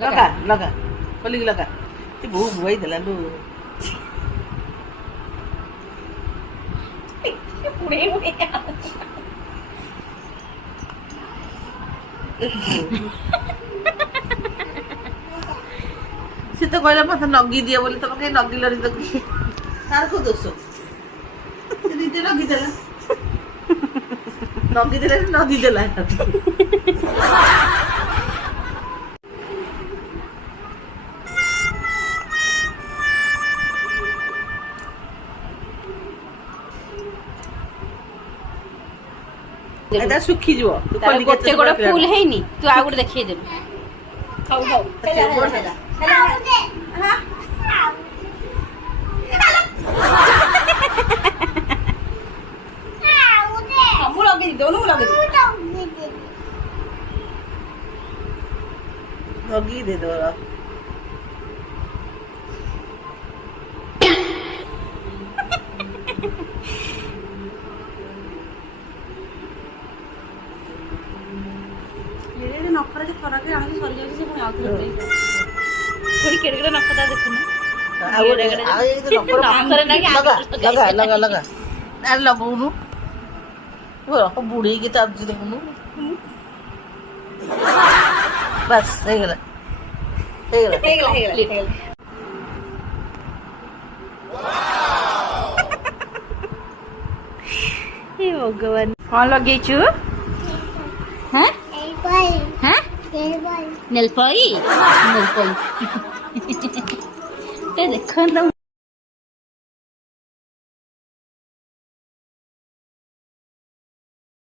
लगा लगा खोलिक लगा भू भुआइदेला लु से तो कहला मत नगी दिए बोले तुम कहीं नगी लड़ी तो तार को दोष दीदी नगी देला नगी देला नदी देला एटा सुखी जीव तू तार गोटे गोटे फूल हैनी तू आ गुड देखिए दे खाऊ खाऊ हमू लगे दोनों लगे नगी दे दो नखरा से फरक है आगे सरी जाई से पुणी आउथरे थोड़ी केड़े नखरा देखो ना नखरा ना कि लगा लगा लगा अरे लगौनु वो बूढ़ी की तब जी देखनु बस हे गला हे भगवान कौन लगेछु हैं हैं नेल पॉलिश ते देखो ना